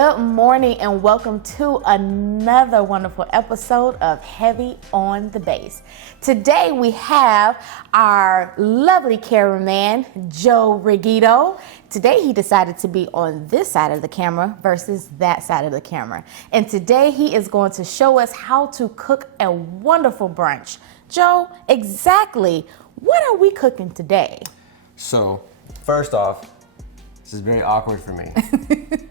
Good morning and welcome to another wonderful episode of Heavy on the Base. Today we have our lovely cameraman, Joe Rigito. Today he decided to be on this side of the camera versus that side of the camera. And today he is going to show us how to cook a wonderful brunch. Joe, exactly what are we cooking today? So, first off, this is very awkward for me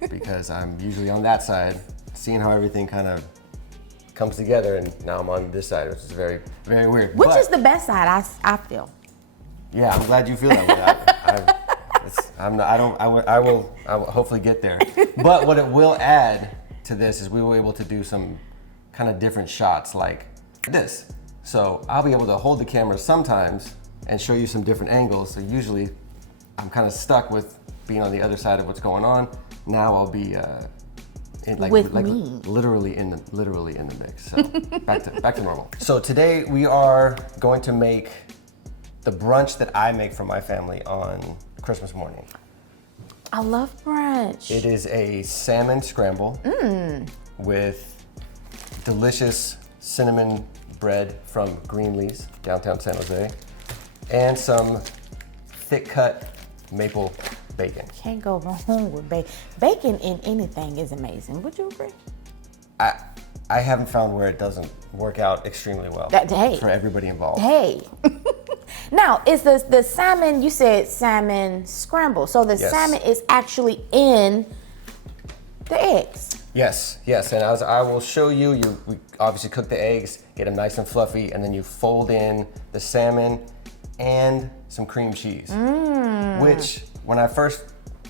because I'm usually on that side, seeing how everything kind of comes together, and now I'm on this side, which is very, very weird. Which is the best side, I feel. Yeah, I'm glad you feel that way. I will hopefully get there. But what it will add to this is we will be able to do some kind of different shots like this. So I'll be able to hold the camera sometimes and show you some different angles. So usually I'm kind of stuck with being on the other side of what's going on. Now I'll be literally in the mix. So back to normal. So today we are going to make the brunch that I make for my family on Christmas morning. I love brunch. It is a salmon scramble with delicious cinnamon bread from Greenlee's, downtown San Jose, and some thick cut maple bacon. Can't go wrong with bacon. Bacon in anything is amazing. Would you agree? I haven't found where it doesn't work out extremely well for everybody involved. Hey. Now, is the salmon, you said salmon scramble, so the salmon is actually in the eggs? Yes, and as I will show you, we obviously cook the eggs, get them nice and fluffy, and then you fold in the salmon and some cream cheese, which when I first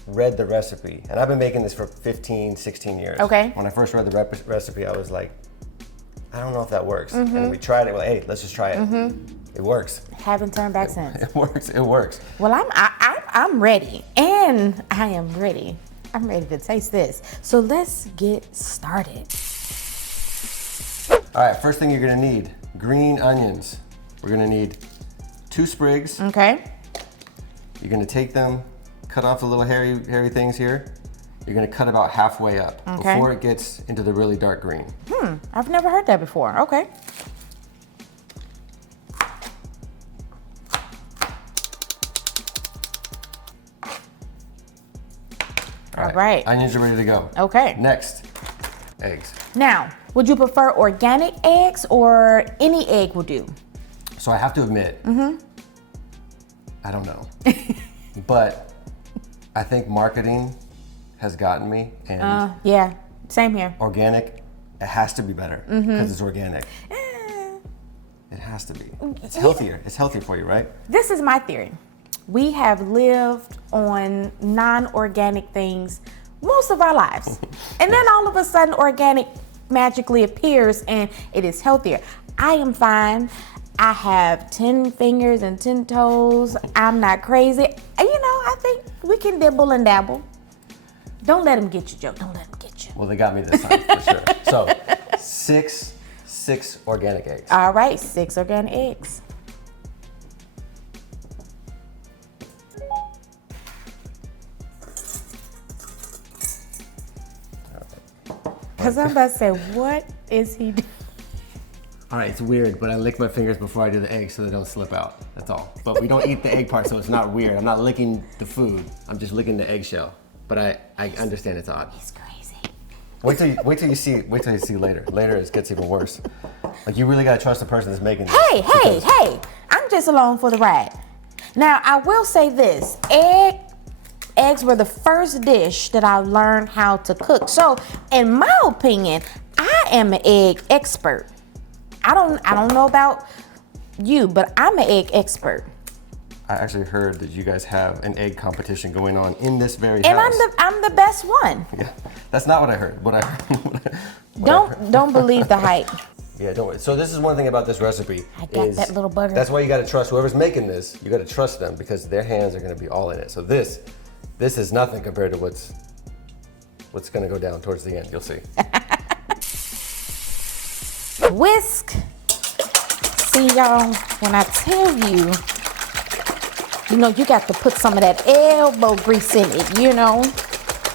read the recipe, and I've been making this for 15, 16 years. Okay. When I first read the recipe, I was like, I don't know if that works. And we tried it, hey, let's just try it. It works. Haven't turned back since. It works. Well, I'm ready, and I am ready. I'm ready to taste this. So let's get started. All right, first thing you're gonna need, green onions. We're gonna need 2 sprigs. Okay. You're gonna take them, cut off the little hairy things here. You're gonna cut about halfway up before it gets into the really dark green. I've never heard that before. Okay. All right. Onions are ready to go. Okay. Next, eggs. Now, would you prefer organic eggs or any egg will do? So I have to admit, I don't know. But I think marketing has gotten me, and yeah, same here. organic, it has to be better because it's organic. It has to be. It's healthier. It's healthier for you, right? This is my theory. We have lived on non-organic things most of our lives. And then all of a sudden organic magically appears and it is healthier. I am fine. I have 10 fingers and 10 toes. I'm not crazy. I think we can dibble and dabble. Don't let them get you, Joe. Don't let them get you. Well, they got me this time for sure. So, six organic eggs. All right, 6 organic eggs. Because I'm about to say, what is he doing? All right, it's weird, but I lick my fingers before I do the eggs so they don't slip out. That's all. But we don't eat the egg part, so it's not weird. I'm not licking the food. I'm just licking the eggshell. But I understand it's odd. He's crazy. Wait till you see later. Later it gets even worse. Like, you really gotta trust the person that's making this. Hey, I'm just along for the ride. Now, I will say this. Eggs were the first dish that I learned how to cook. So, in my opinion, I am an egg expert. I don't know about you, but I'm an egg expert. I actually heard that you guys have an egg competition going on in this very and house. And I'm the best one. Yeah, that's not what I heard. Don't believe the hype. Yeah, don't worry. So this is one thing about this recipe. I got that little butter. That's why you gotta trust whoever's making this. You gotta trust them because their hands are gonna be all in it. So this is nothing compared to what's gonna go down towards the end. You'll see. Whisk. See, y'all, when I tell you, you got to put some of that elbow grease in it,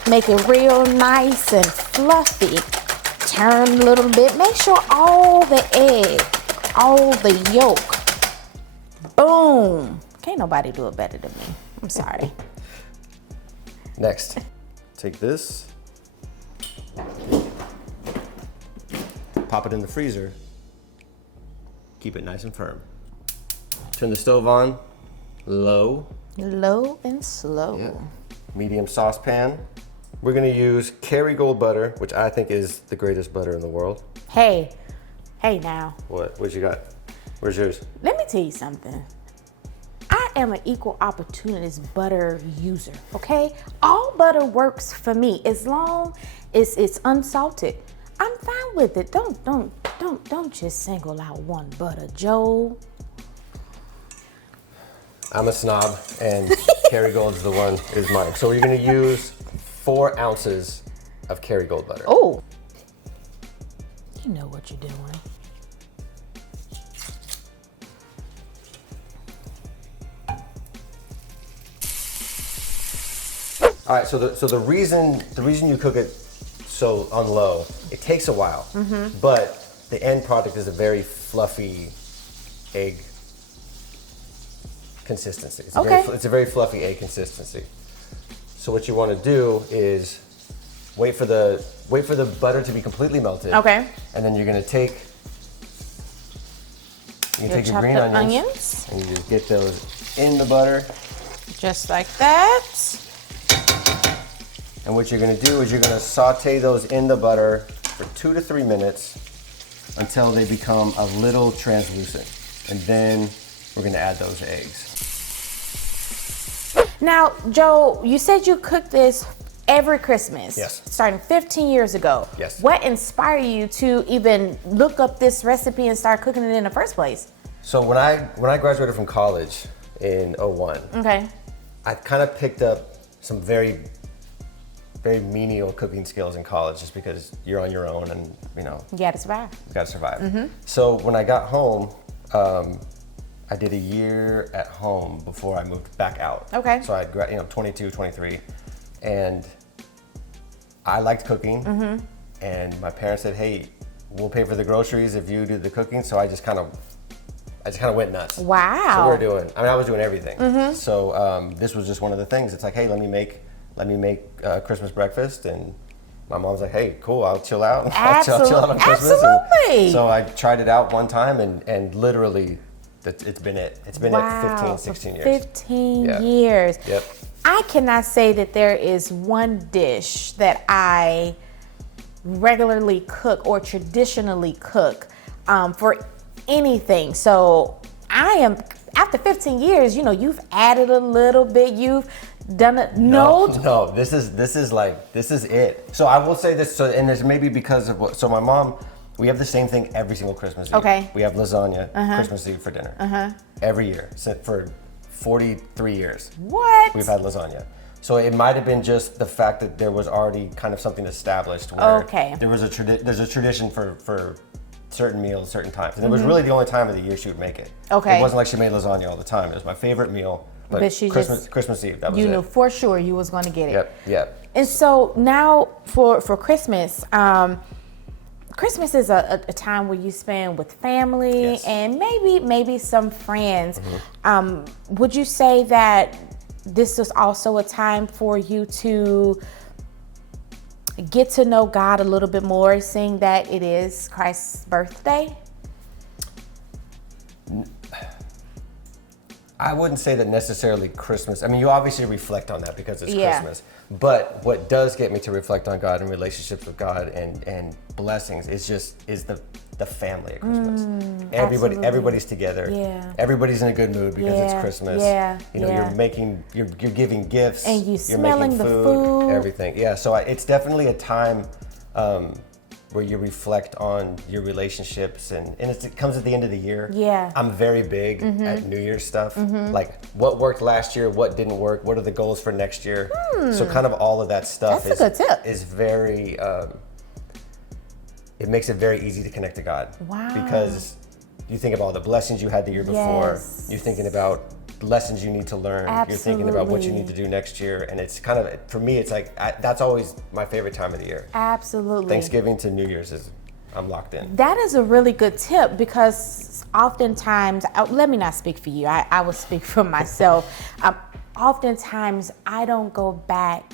Make it real nice and fluffy. Turn a little bit. Make sure all the egg, all the yolk. Boom. Can't nobody do it better than me. I'm sorry. Next, take this, pop it in the freezer, keep it nice and firm. Turn the stove on, low. Low and slow. Yeah. Medium saucepan. We're gonna use Kerrygold butter, which I think is the greatest butter in the world. Hey now. What you got? Where's yours? Let me tell you something. I am an equal opportunist butter user, okay? All butter works for me as long as it's unsalted. I'm fine with it. Don't just single out one butter, Joe. I'm a snob, and Kerrygold's the one is mine. So we're gonna use 4 ounces of Kerrygold butter. Oh, you know what you're doing. All right, so the reason you cook it so on low, it takes a while, but the end product is a very fluffy egg consistency. It's a very fluffy egg consistency. So what you want to do is wait for the butter to be completely melted. Okay. And then you're gonna take your green onions and you just get those in the butter. Just like that. And what you're gonna do is you're gonna saute those in the butter for 2 to 3 minutes until they become a little translucent. And then we're gonna add those eggs. Now, Joe, you said you cooked this every Christmas. Yes. Starting 15 years ago. Yes. What inspired you to even look up this recipe and start cooking it in the first place? So when I graduated from college in 01, Okay. I kind of picked up some very menial cooking skills in college just because you're on your own and, you gotta survive. gotta survive. So when I got home, I did a year at home before I moved back out. Okay. So I, 22, 23, and I liked cooking. And my parents said, "Hey, we'll pay for the groceries if you do the cooking." So I just kind of went nuts. Wow. So we were doing. I was doing everything. So this was just one of the things. It's like, hey, let me make Christmas breakfast, and my mom's like, hey, cool, I'll chill out. I'll chill out on Christmas. Absolutely. And so I tried it out one time, and literally, it's been it. It's been it 15, 16 years. 15 years. Yep. I cannot say that there is one dish that I regularly cook or traditionally cook for anything. So I am, after 15 years, you've added a little bit, you've done it. No, this is it. So I will say this, and there's maybe because of so my mom, we have the same thing every single Christmas Eve. Okay. We have lasagna Christmas Eve for dinner. Every year, for 43 years. What? We've had lasagna. So it might have been just the fact that there was already kind of something established where there's a tradition for certain meals, certain times. And it was really the only time of the year she would make it. Okay. It wasn't like she made lasagna all the time. It was my favorite meal. But she Christmas Eve, that was it. You knew for sure you was going to get it. Yep. And so now for Christmas, Christmas is a time where you spend with family and maybe some friends. Would you say that this is also a time for you to get to know God a little bit more, seeing that it is Christ's birthday? I wouldn't say that necessarily Christmas. I mean, you obviously reflect on that because it's Christmas. But what does get me to reflect on God and relationships with God and blessings is the family at Christmas. Everybody's together. Yeah. Everybody's in a good mood because it's Christmas. You're giving gifts. And you're smelling making the food. Everything. Yeah. So it's definitely a time where you reflect on your relationships, and it comes at the end of the year. Yeah. I'm very big at New Year's stuff. Like what worked last year, what didn't work, what are the goals for next year. So kind of all of that stuff That's a good tip. is very, it makes it very easy to connect to God. Wow. Because you think about all the blessings you had the year before. Yes. You're thinking about lessons you need to learn. Absolutely. You're thinking about what you need to do next year. And it's kind of, for me, it's like, that's always my favorite time of the year. Absolutely. Thanksgiving to New Year's I'm locked in. That is a really good tip, because oftentimes, let me not speak for you, I will speak for myself. Oftentimes I don't go back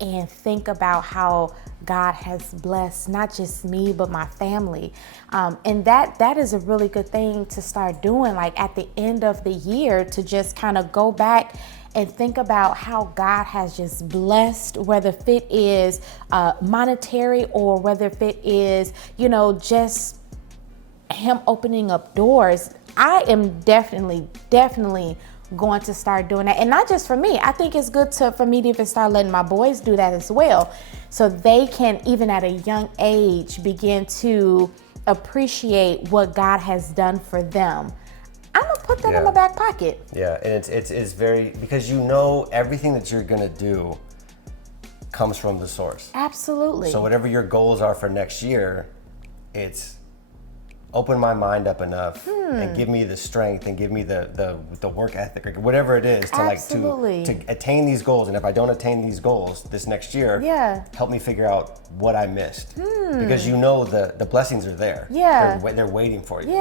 and think about how God has blessed not just me, but my family. And that is a really good thing to start doing, like at the end of the year, to just kind of go back and think about how God has just blessed, whether it is monetary or whether it is, just Him opening up doors. I am definitely going to start doing that. And not just for me. I think it's good for me to even start letting my boys do that as well, so they can, even at a young age, begin to appreciate what God has done for them. I'm gonna put that in my back pocket. Yeah, and it's very, because everything that you're gonna do comes from the source. Absolutely. So whatever your goals are for next year, it's open my mind up enough and give me the strength and give me the work ethic or whatever it is to to attain these goals. And if I don't attain these goals this next year, help me figure out what I missed, because the blessings are there. They're waiting for you.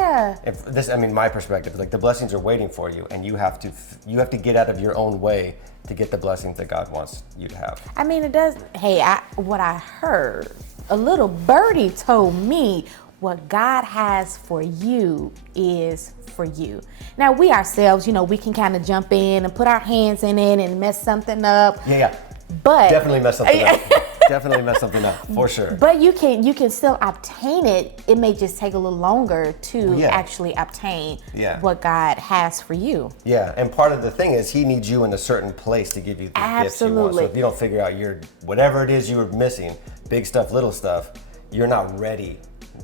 If this, my perspective, like the blessings are waiting for you, and you have to get out of your own way to get the blessings that God wants you to have. It does. Hey, what I heard, a little birdie told me, what God has for you is for you. Now, we ourselves, we can kind of jump in and put our hands in it and mess something up. Yeah. But definitely mess something up. Definitely mess something up, for sure. But you can still obtain it. It may just take a little longer to actually obtain what God has for you. Yeah, and part of the thing is He needs you in a certain place to give you the gifts you want. So if you don't figure out whatever it is you were missing, big stuff, little stuff, you're not ready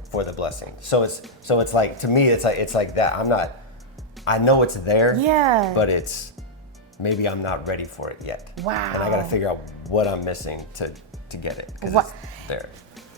for the blessing. So it's like, to me, it's like that. I know it's there, but maybe I'm not ready for it yet. Wow. And I got to figure out what I'm missing to get it, because it's there.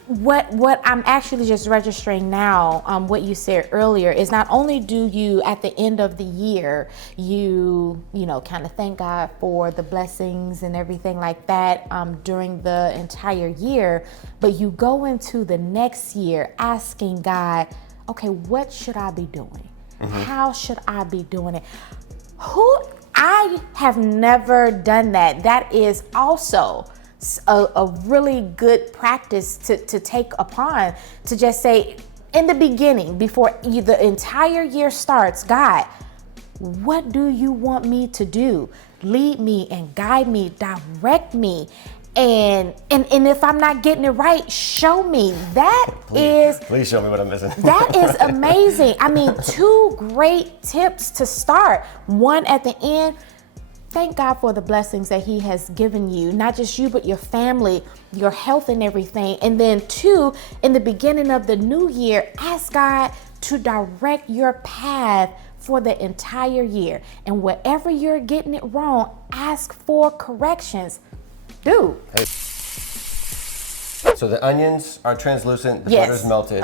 What I'm actually just registering now, what you said earlier, is not only do you, at the end of the year, you kind of thank God for the blessings and everything like that during the entire year, but you go into the next year asking God, okay, what should I be doing? How should I be doing it? I have never done that. That is also a really good practice to take upon, to just say in the beginning, before the entire year starts, God, what do you want me to do? Lead me and guide me, direct me. And if I'm not getting it right, show me. Please show me what I'm missing. That is amazing. 2 great tips to start. One at the end. Thank God for the blessings that He has given you, not just you, but your family, your health and everything. And then 2, in the beginning of the new year, ask God to direct your path for the entire year. And wherever you're getting it wrong, ask for corrections. Dude. Hey. So the onions are translucent, the butter's melted.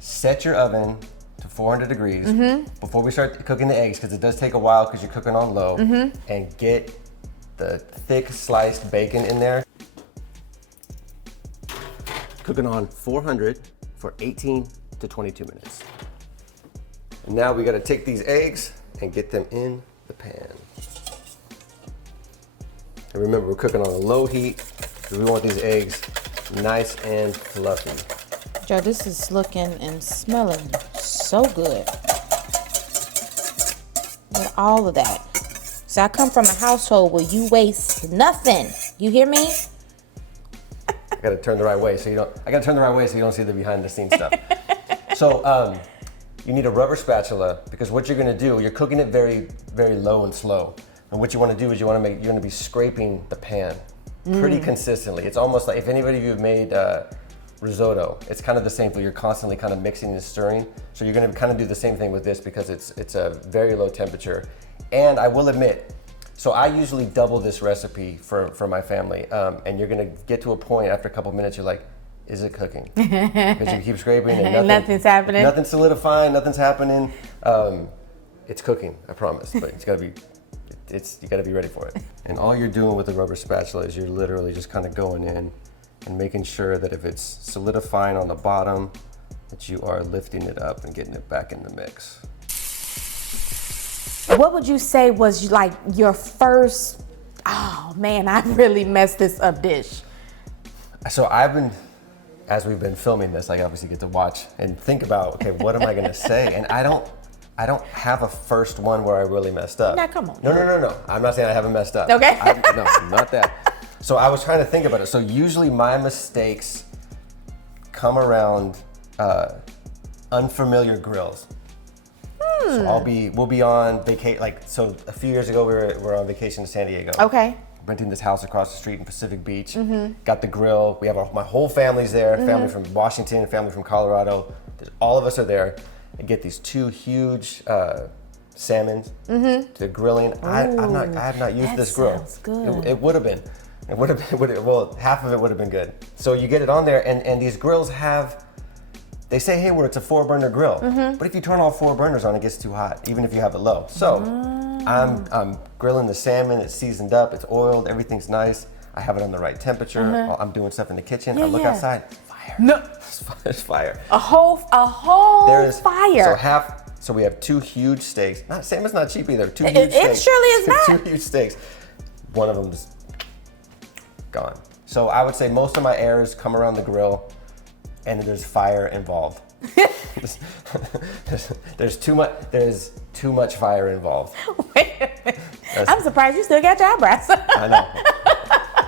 Set your oven to 400 degrees before we start cooking the eggs, because it does take a while because you're cooking on low, and get the thick sliced bacon in there. Cooking on 400 for 18 to 22 minutes. And now we got to take these eggs and get them in the pan. And remember, we're cooking on a low heat because we want these eggs nice and fluffy. Joe, this is looking and smelling so good. With all of that. So I come from a household where you waste nothing. You hear me? I gotta turn the right way so you don't see the behind the scenes stuff. So you need a rubber spatula, because what you're gonna do, you're cooking it very, very low and slow. And what you wanna do is you're gonna be scraping the pan pretty consistently. It's almost like, if anybody of you have made risotto, it's kind of the same thing. You're constantly kind of mixing and stirring. So you're gonna kind of do the same thing with this, because it's a very low temperature. And I will admit, so I usually double this recipe for my family. And you're gonna get to a point after a couple minutes, you're like, is it cooking? Because you keep scraping and nothing's happening. Nothing's solidifying, nothing's happening. it's cooking, I promise. But you gotta be ready for it. And all you're doing with the rubber spatula is you're literally just kind of going in and making sure that if it's solidifying on the bottom, that you are lifting it up and getting it back in the mix. What would you say was like your first, oh man, I really messed this up dish? So as we've been filming this, I obviously get to watch and think about, okay, what am I gonna say? And I don't have a first one where I really messed up. Now, come on. No. I'm not saying I haven't messed up. Okay. No, not that. So I was trying to think about it. So usually my mistakes come around unfamiliar grills. So we'll be on vacation. Like, so a few years ago, we were on vacation to San Diego. Okay. Renting this house across the street in Pacific Beach. Got the grill. We have my whole family's there. Family from Washington, family from Colorado. All of us are there. I get these 2 huge salmons to grilling. I have not used this grill. Sounds good. It would have been. Well, half of it would have been good. So you get it on there, and these grills they say, hey, it's a 4-burner grill. But if you turn all 4 burners on, it gets too hot, even if you have it low. So I'm grilling the salmon. It's seasoned up. It's oiled. Everything's nice. I have it on the right temperature. While I'm doing stuff in the kitchen. I look outside. Fire. No. There's fire. A whole fire. So we have 2 huge steaks. Salmon's not cheap either. 2 huge It steaks. surely is not. 2 huge steaks. One of them's gone. So I would say most of my errors come around the grill, and there's fire involved. there's too much fire involved. Wait a minute. I'm surprised you still got your eyebrows. I know.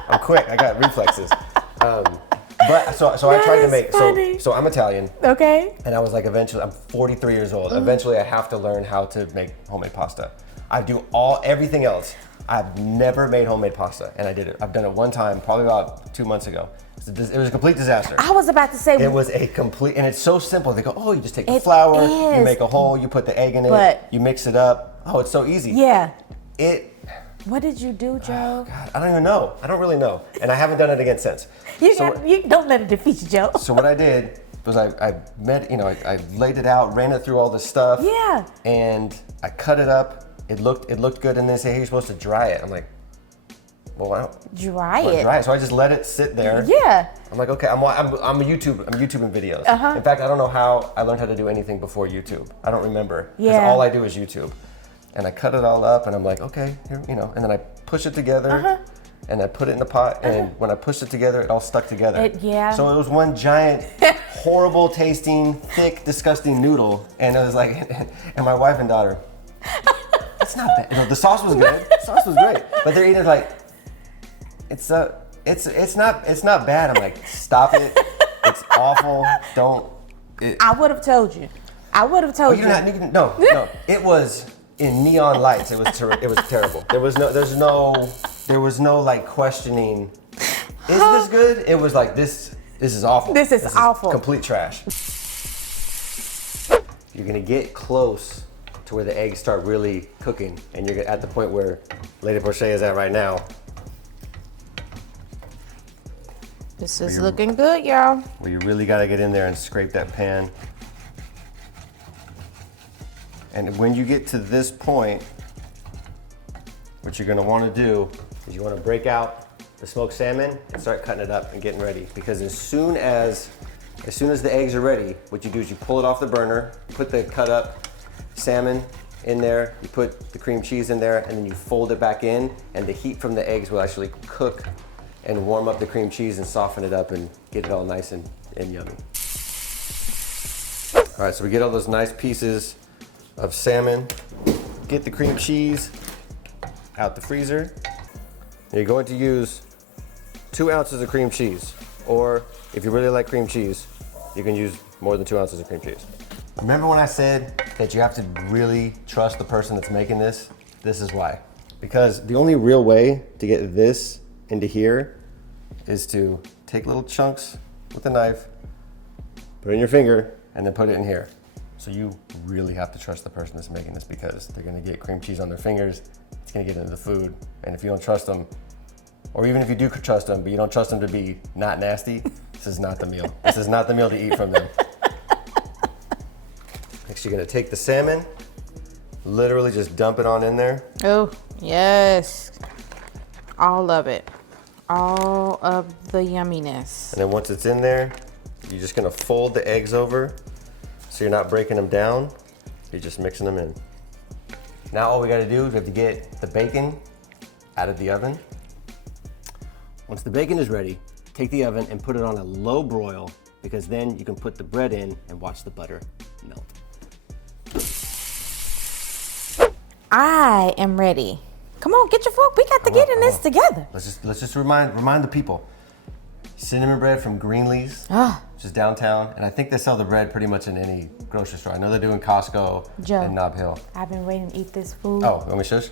I'm quick. I got reflexes. But so I tried to make so I'm Italian. Okay. And I was like, eventually, I'm 43 years old. Eventually, I have to learn how to make homemade pasta. I do everything else. I've never made homemade pasta, and I did it. I've done it one time, probably about 2 months ago. It was a complete disaster. I was about to say. It was a complete, and it's so simple. They go, oh, you just take the flour, you make a hole, you put the egg in it, you mix it up. Oh, it's so easy. Yeah. What did you do, Joe? God, I don't even know. I don't really know, and I haven't done it again since. You don't let it defeat you, Joe. So what I did was I laid it out, ran it through all the stuff. Yeah. And I cut it up. It looked good, and they say, hey, you're supposed to dry it. I'm like, well, I don't dry it. So I just let it sit there. Yeah. I'm like, okay, I'm YouTubing videos. In fact, I don't know how I learned how to do anything before YouTube. I don't remember. Yeah. Because all I do is YouTube. And I cut it all up, and I'm like, okay, here, and then I push it together, and I put it in the pot, and when I pushed it together, it all stuck together. So it was one giant, horrible tasting, thick, disgusting noodle, and it was like, and my wife and daughter, it's not bad. The sauce was good. The sauce was great, but they're eating like, it's not bad. I'm like, stop it. It's awful. Don't. I would have told you. No. It was in neon lights. It was terrible. There was no like questioning. Is this good? It was like this is awful. This is awful. Complete trash. You're gonna get close to where the eggs start really cooking, and you're at the point where Lady Porche is at right now. This is looking good, y'all. Where you really gotta get in there and scrape that pan. And when you get to this point, what you're gonna wanna do is you wanna break out the smoked salmon and start cutting it up and getting ready. Because as soon as the eggs are ready, what you do is you pull it off the burner, put the cut up salmon in there, you put the cream cheese in there, and then you fold it back in, and the heat from the eggs will actually cook and warm up the cream cheese and soften it up and get it all nice and yummy. All right, so we get all those nice pieces of salmon, get the cream cheese out the freezer. You're going to use 2 ounces of cream cheese, or if you really like cream cheese, you can use more than 2 ounces of cream cheese. Remember when I said that you have to really trust the person that's making this? This is why. Because the only real way to get this into here is to take little chunks with a knife, put it in your finger, and then put it in here. So you really have to trust the person that's making this, because they're gonna get cream cheese on their fingers, it's gonna get into the food, and if you don't trust them, or even if you do trust them, but you don't trust them to be not nasty, this is not the meal. This is not the meal to eat from them. Next, you're gonna take the salmon, literally just dump it on in there. Oh, yes. All of it. All of the yumminess. And then once it's in there, you're just gonna fold the eggs over so you're not breaking them down. You're just mixing them in. Now all we gotta do is we have to get the bacon out of the oven. Once the bacon is ready, take the oven and put it on a low broil, because then you can put the bread in and watch the butter melt. I am ready. Come on, get your fork. We got to get in this together. Let's just remind the people. Cinnamon bread from Greenlee's, which is downtown, and I think they sell the bread pretty much in any grocery store. I know they do in Costco Joe, and Nob Hill. I've been waiting to eat this food. Oh, let me shush.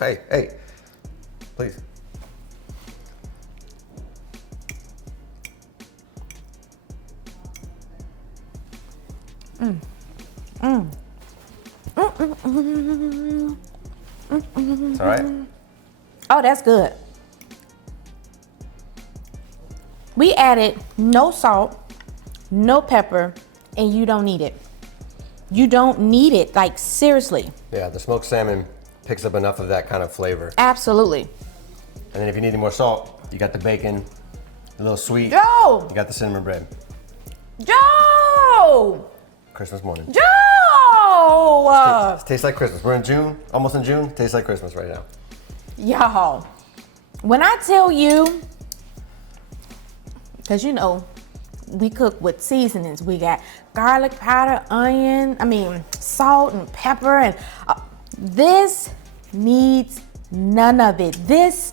Hey, please. It's all right. Oh, that's good. We added no salt, no pepper, and you don't need it. You don't need it, like seriously. Yeah, the smoked salmon picks up enough of that kind of flavor. Absolutely. And then if you need any more salt, you got the bacon, a little sweet. Joe! You got the cinnamon bread. Joe! Christmas morning. Joe! It tastes like Christmas. We're in June, almost in June. Tastes like Christmas right now. Y'all, when I tell you, because you know, we cook with seasonings. We got garlic powder, salt and pepper, and this needs none of it. This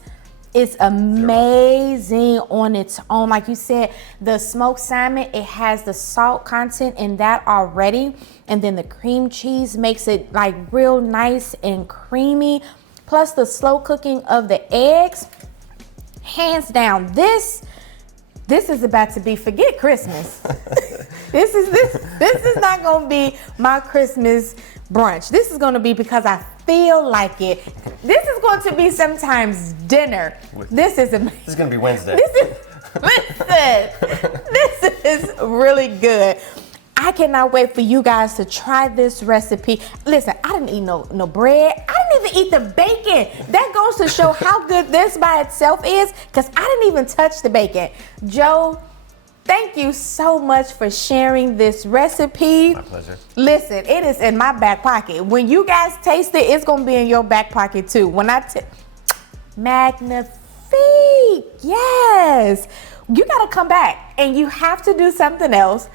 is amazing on its own. Like you said, the smoked salmon, it has the salt content in that already. And then the cream cheese makes it like real nice and creamy. Plus the slow cooking of the eggs. Hands down, this is about to be, forget Christmas. This is not gonna be my Christmas brunch. This is gonna be because I feel like it. This is going to be sometimes dinner. This is amazing. This is gonna be Wednesday. This is really good. I cannot wait for you guys to try this recipe. Listen, I didn't eat no bread. I didn't even eat the bacon. That goes to show how good this by itself is, because I didn't even touch the bacon. Joe, thank you so much for sharing this recipe. My pleasure. Listen, it is in my back pocket. When you guys taste it, it's gonna be in your back pocket too. Magnifique, yes. You gotta come back and you have to do something else,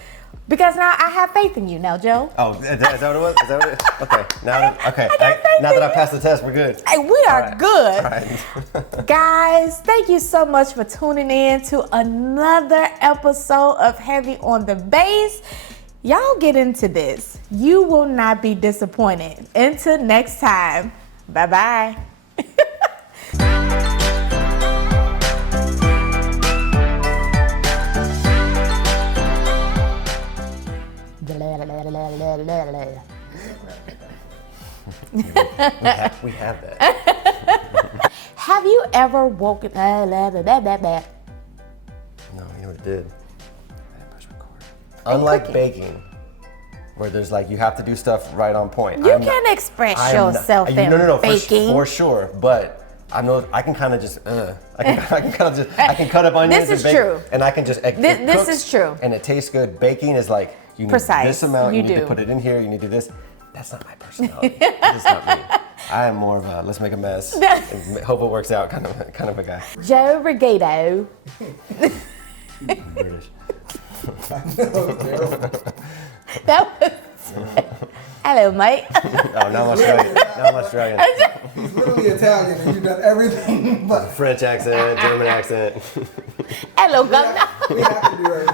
because now I have faith in you now, Joe. Oh, is that what it was? Is that what it is? Okay, now that I passed the test, we're good. Hey, we are good. All right. Guys, thank you so much for tuning in to another episode of Heavy on the Base. Y'all get into this. You will not be disappointed. Until next time, bye-bye. we have that. Have you ever woken No, you know what it did? I didn't push record. Unlike baking, where there's like, you have to do stuff right on point. You can express yourself in baking. For sure, but I can kind of just, I can cut up onions. This is and bake, true. And I can just, this is true. And it tastes good. Baking is like, you need this amount, you need to put it in here, you need to do this. That's not my personality. That's not me. I am more of a let's make a mess and hope it works out kind of a guy. Joe Regato. British. That was. Hello, mate. Oh, now I'm Australian. He's literally Italian, and you've done everything but French accent, German accent. Hello, governor. we have to do it.